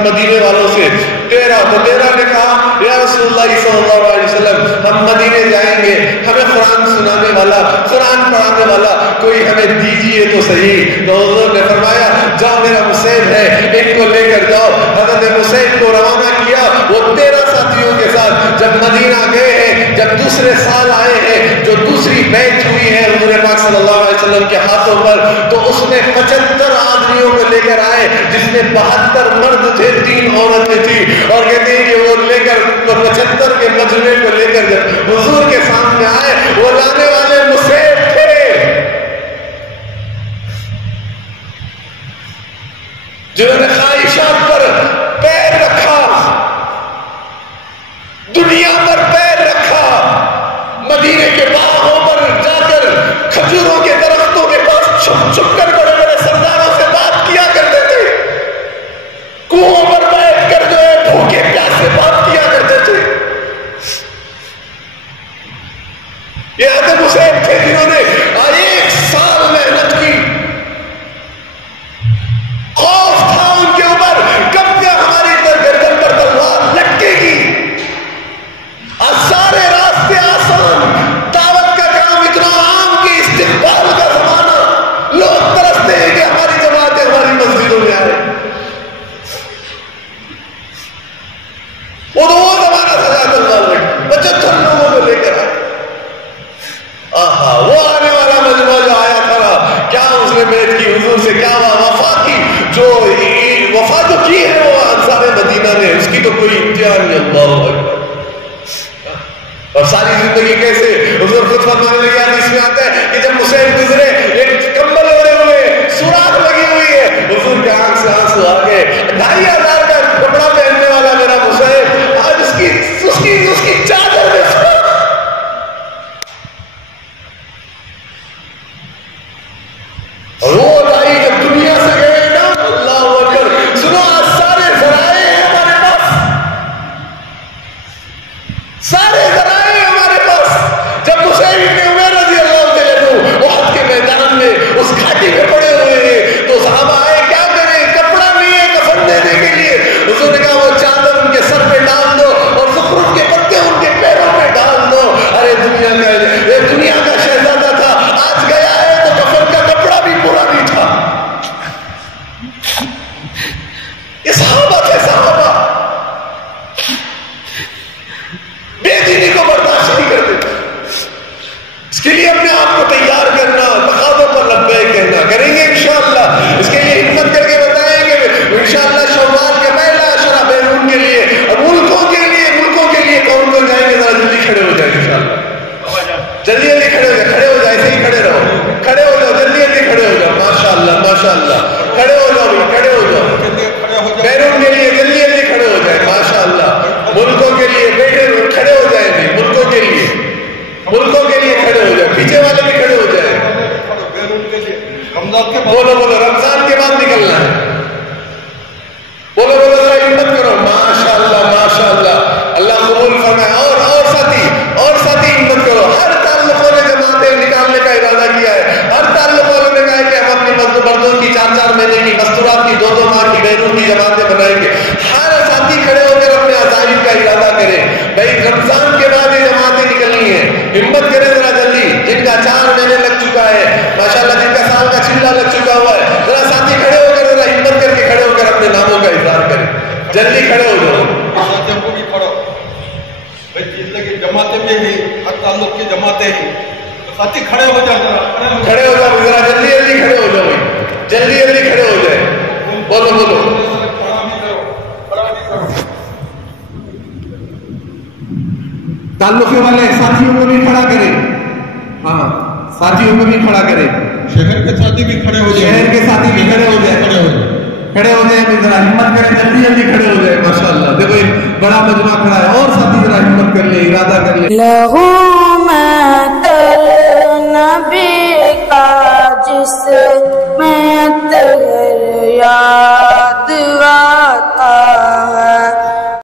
مدینے والوں سے 13 تو 13 نے کہا یا رسول اللہ صلی اللہ علیہ وسلم ہم مدینے جائیں گے، ہمیں قرآن سنانے والا، قرآن پڑھانے والا کوئی ہمیں دیجیے تو صحیح. تو حضور نے فرمایا جاؤ میرا حسین ہے، ایک کو لے کر جاؤ. حضرت حسین کو روانہ کیا. وہ 13 ساتھیوں کے ساتھ جب مدینہ گئے ہیں، جب دوسرے سال آئے ہیں، جو دوسری بیعت ہوئی ہے حضور پاک صلی اللہ علیہ وسلم کے ہاتھوں پر، تو اس میں 75 آدمیوں کو لے کر آئے، جس میں 72 مرد تھے، 3 عورتیں تھی. اور کہتے ہیں کہ وہ لے کر 75 کے مجمع کو لے کر جب حضور کے سامنے آئے، وہ لانے والے مصیب تھے. جنہوں نے خواہشات پر پیر رکھا، دنیا پر پیر رکھا، مدینے کے باغوں پر جا کر کھجوروں کے درختوں کے پاس چھپ چھپ کر بڑے بڑے سرداروں سے بات کیا کرتے تھے. کنووں پر بیٹھ کر جو ہے بھوکے پیاسے بات کیا کرتے تھے. یہ حضرت حسین تھے جنہوں نے 1 سال محنت کی. خوف تھا ان کے اوپر کب تک ہماری گردن پر تلوار لٹکے گی. اور سارے راستے آسان، دعوت کا کام اتنا عام کہ استقبال کا زمانہ، لوگ ترستے ہیں کہ ہماری جماعتیں ہماری مسجدوں میں آئے. وہ زمانہ سجا تلوار لٹکی 75 لوگوں کو لے کر آئے. وہ آنے والا مجمع جو آیا تھا، کیا اس نے بیعت کی حضور سے، کیا وفا کی، وفا جو کی ہے وہ انصار مدینہ نے، اس کی تو کوئی امتحان نہیں. اللہ اکبر. اور ساری زندگی کیسے حضور خود فرمانے لگے، حدیث میں آتا ہے کہ جب حسین گزرے ایک کمبل اوڑے ہوئے، سوراخ لگی ہوئی ہے، حضور کے آنکھ سے آنسو آ گئے. 2500 کا کپڑا پہننے والا میرا حسین، آج اس کی چادر میں اور وہ بھائی جب دنیا سے گئے نا، اللہ اکبر. سنو آج سارے ذرائع ہیں ہمارے پاس، سارے ذرائع ہیں ہمارے پاس. جب حسین ابن عمیر رضی اللہ عنہ احد کے میدان میں اس گھاٹی میں پڑے ہوئے ہیں تو صحابہ آئے، کیا کریں، کپڑا نہیں ہے کفن دینے کے لیے. حضور نے کہا وہ چادر ان کے سر پہ ڈال دو اور زخرف کے پتے ان کے پیروں پہ ڈال دو. ارے دنیا کا شہزادہ تھا، آج گیا ہے تو کفن کا کپڑا بھی پورا نہیں تھا. یہ صحابہ تھے، صحابہ بے دینی کو برداشت نہیں کرتے. اس کے لیے اپنے آپ کو تیار کرنا، تقاضوں پر لبیک کہنا. کریں گے انشاءاللہ. اس کے لیے ہمت کر کے بتائیں گے انشاءاللہ شوال کے پہلا عشرہ بیرون کے لیے اور ملکوں کے لیے کون کون جائیں گے؟ ذرا جلدی کھڑے ہو جائیں انشاءاللہ. جلدی جلدی کھڑے ہو جائے، ایسے ہی کھڑے رہو، کھڑے ہو جاؤ، جلدی جلدی کھڑے ہو جاؤ. ماشاءاللہ ماشاءاللہ. کھڑے ہو جاؤ، کھڑے ہو جاؤ. بیرون کے لیے جلدی جلدی کھڑے ہو جائے. ماشاءاللہ. ملکوں کے لیے بیٹھے کھڑے ہو جائیں گے، ملکوں کے لیے کھڑے ہو جائے. پیچھے والے بھی کھڑے ہو جائیں. بولو بولو رمضان کے بعد نکلنا ہے. بولو بولو ذرا ہمت کرو. ماشاءاللہ ماشاءاللہ. اللہ قبول فرمائے. اور ساتھی ہمت کرو. ہر تعلقوں نے جماعتیں نکالنے کا ارادہ کیا ہے، ہر تعلقوں نے جلدی کھڑے ہو جاؤ. ساتھیوں کو بھی کھڑو بھائی زندگی جماعتیں میں ہی ہر تعلق کی جماعتیں ہیں تو ساتھی کھڑے ہو جاؤ کھڑے ہو جاؤ ذرا جلدی جلدی کھڑے ہو جاؤ جلدی جلدی کھڑے ہو جائے بولو بولو تعلقے والے ساتھیوں کو بھی کھڑا کرے ہاں ساتھیوں کو بھی کھڑا کرے شہر کے ساتھی بھی کھڑے ہو جائے شہر کے ساتھی بھی کھڑے ہو جائے کھڑے ہو جائے ذرا ہمت کرے جلدی جلدی کھڑے ہو جائے ماشاءاللہ دیکھو ایک بڑا مجمع کھڑا ہے اور ساتھی ذرا ہمت کر لے ارادہ کر لے نبی کا جس میں تغیر یا